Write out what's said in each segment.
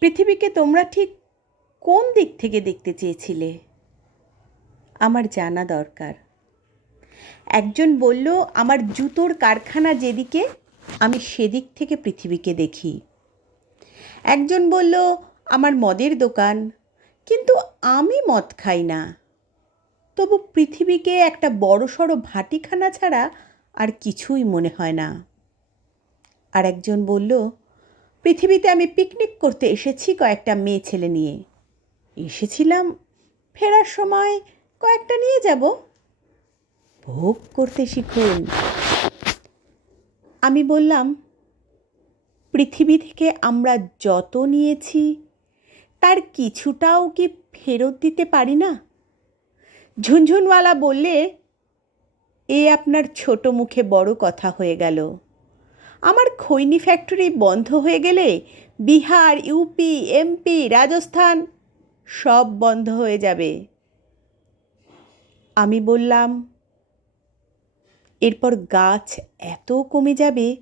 পৃথিবীকে তোমরা ঠিক কোন দিক থেকে দেখতে চেয়েছিলে? আমার জানা দরকার। একজন বলল, আমার জুতোর কারখানা যেদিকে, আমি সেদিক থেকে পৃথিবীকে দেখি। একজন বলল, আমার মদের দোকান, কিন্তু আমি মদ খাই না। তবু পৃথিবীকে একটা বড়সড় ভাটিখানা ছাড়া আর কিছুই মনে হয় না। আর একজন বলল পৃথিবীতে আমি পিকনিক করতে এসেছি কয়েকটা মেয়ে ছেলে নিয়ে। এসেছিলাম ফেরার সময় কয়েকটা নিয়ে যাব। ভোগ করতে শিখুন। আমি বললাম, পৃথিবী থেকে আমরা যত নিয়েছি, তার কিছুটাও কি ফেরত দিতে পারি না? ঝুনঝুনওয়ালা বললে, এ আপনার ছোট মুখে বড় কথা হয়ে গেল। আমার খৈনি ফ্যাক্টরি বন্ধ হয়ে গেলে বিহার ইউপি এমপি রাজস্থান সব বন্ধ হয়ে যাবে। আমি বললাম, এরপর গাছ এত কমে যাবে,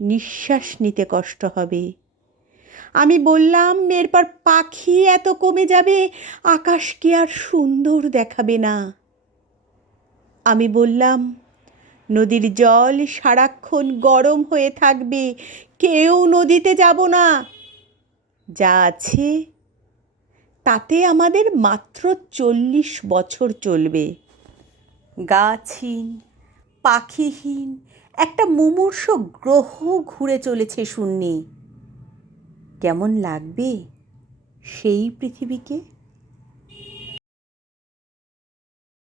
নিঃশ্বাস নিতে কষ্ট হবে। আমি বললাম, এরপর পাখি এত কমে যাবে আকাশকে আর সুন্দর দেখাবে না। আমি বললাম নদীর জল সারাক্ষণ গরম হয়ে থাকবে। কেউ নদীতে যাব না। যা আছে, তাতে আমাদের মাত্র চল্লিশ বছর চলবে। গাছহীন, পাখিহীন, একটা মুমূর্ষ গ্রহ ঘুরে চলেছে শূন্যে। কেমন লাগবে সেই পৃথিবীকে?